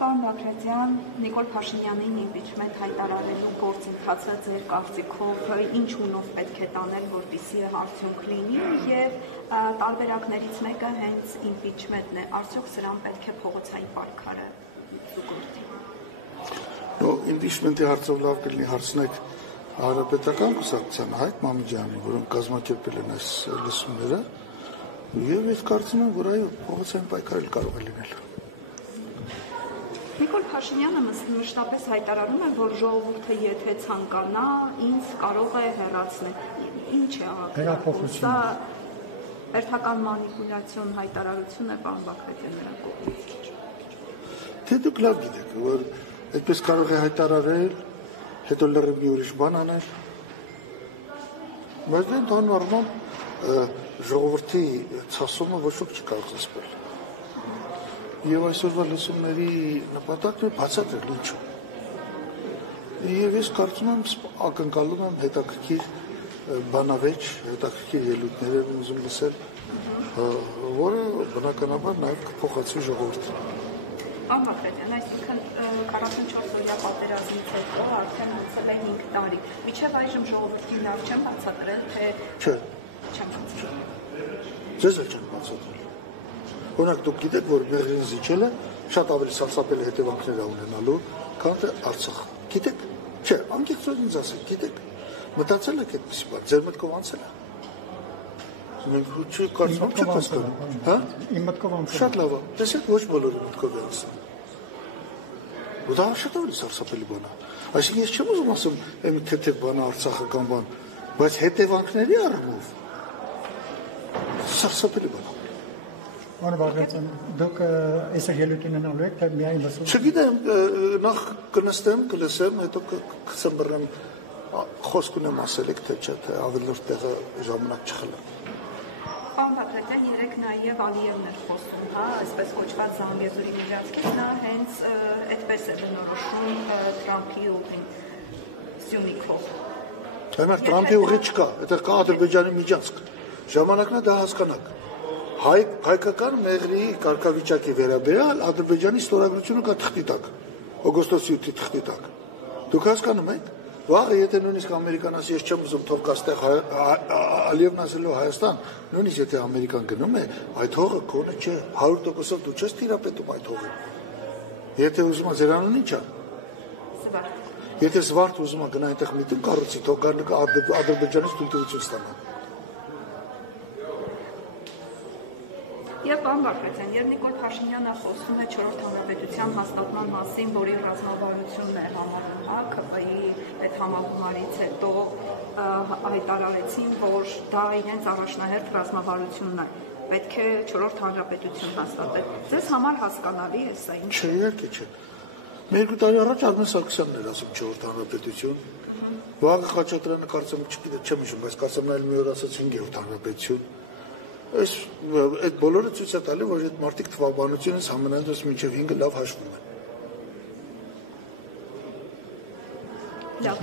Պարոն Բագրատյան, Նիկոլ Փաշինյանին իմպիչմենտ հայտարարելու գործընթացը ձեր կարծիքով ինչ ունով պետք է տանել, որպեսզի արդյունք լինի, եւ տարբերակներից մեկը հենց իմպիչմենտն է, արդյոք սրան պետք է փողոցային պայքարը զուգորդի։ Իմպիչմենտի հարցով լավ կլինի հարցնեք Հանրապետական կուսակցությանը, Հայկ Մամեդյանին, որոնք կազմակերպել են այս լսումները, եւ ես կարծում եմ, որ այո, փողոցային պայքարը կարող է լինել։ Նիկոլ Փաշինյանը մշտապես հայտարարում է, որ ժողովուրդը եթե ցանկանա, ինձ կարող է հեռացնել։ Ինչ է աղաղակում։ Սա հերթական մանիպուլյացիոն հայտարարություն է, պարոն Բագրատյան, նրա կողմից։ Թե դուք լավ գիտեք, որ այդպես կարող է հայտարարել, հետո լրիվ մի ուրիշ բան անել։ Բայց դե նորմալ ժողովրդի ցասումը ոչ ոք չի կարող զսպել։ Եվ այսօրվա լսումների նպատակն է բացատրել ինչու։ Եվ ես կարծում եմ, ակնկալում եմ հետաքրքիր բանավեճ, հետաքրքիր ելույթներ եմ ուզում լսել, որը բնականաբար նաև կփոխացվի ժողովրդին։ Պարոն Բագրատյան, այսինքն 44-օրյա պատերազմից հետո արդեն անցել է 5 տարի։ Մինչև այժմ ժողովրդին լավ չեմ բացատրել, թե Չէ։ Չեմ բացատրել։ Ձեզ էլ չեմ բացատրել։ Օրինակ դուք գիտեք, որ Բերլին զիջելը շատ ավելի սարսափելի հետևանքներ է ունենալու, քան թե Արցախը։ Գիտեք։ Չէ, անկեղծորեն ինձ ասեք, գիտեք։ Մտածել եք այդպես բան, ձեր մտքով անցել է։ Մենք ոչ կարծում չեք հասկանում։ Հա? Իմ մտքով անցել։ Շատ լավ է։ Տեսեք, ոչ բոլորի մտքով է անցել։ Ու դա շատ ավելի սարսափելի բան է։ Այսինքն ես չեմ ուզում ասում, մի թեթև բան է Արցախը կամ բան, բայց հետևանքների առումով սարսափելի բան է։ Պարոն Բագրատյան, դուք այսօր ելույթ ունենալու եք, թե միայն լսում եք։ Չգիտեմ, նախ կնստեմ, կլսեմ, հետո կսմբռնեմ, խոսք ունեմ ասել եք, թե չէ, թե ավելորդ տեղը ժամանակ չխլեմ։ Պարոն Բագրատյան, երեք նաև Ալիևն էր խոսում, հա, այսպես կոչված Զանգեզուրի միջանցքից, նա հենց այդպես է բնորոշում Թրամփի ուղին Սյունիքով։ Այդպես Թրամփի ուղի չկա, այդտեղ կա Ադրբեջանի միջանցք։ Ժամանակն է դա հասկանաք։ Հայկական մեղրի կարգավիճակի վերաբերյալ Ադրբեջանի ստորագրությունը կա թղթի տակ, օգոստոսի 8-ի թղթի տակ։ Դուք հասկանում եք, վաղը եթե նույնիսկ Ամերիկան ասի, ես չեմ ուզում թող կաստեղ Ալիևն ասելով Հայաստան, նույնիսկ եթե Ամերիկան գնում է, այդ հողը քոնը չէ, 100%-ով դու չես թիրապետում այդ հողը։ Եթե ուզում ես ձեր անունն ի՞նչ է։ Զվարթ։ Եթե Զվարթ ուզում է գնա այնտեղ միտում կառուցի, թող գա Ադրբեջանից թույլտվություն ստանա։ Եվ պարոն Բագրատյան, երբ Նիկոլ Փաշինյանը խոսում է 4-րդ հանրապետության հաստատման մասին, որի ռազմավարությունն է համարում, հա, ՔՊ-ի այդ համագումարից հետո հայտարարեցին, որ դա իրենց առաջնահերթ ռազմավարությունն է, պետք է 4-րդ հանրապետություն հաստատել։ Ձեզ համար հասկանալի է սա ինչ։ Չէ, իհարկե չէ։ Մի 2 տարի առաջ Արմեն Սարգսյանն էր ասում 4-րդ հանրապետություն։ Վաղը Խաչատրյանը կարծեմ չգիտեմ, չեմ հիշում, բայց կարծեմ նա մի օր ասաց 5-րդ հանրապետություն։ Այդ բոլորը ցույց է տալի, որ այդ մարդիկ թվաբանությունից համենայնպես մինչև 5-ը լավ հաշվում են։ Լավ։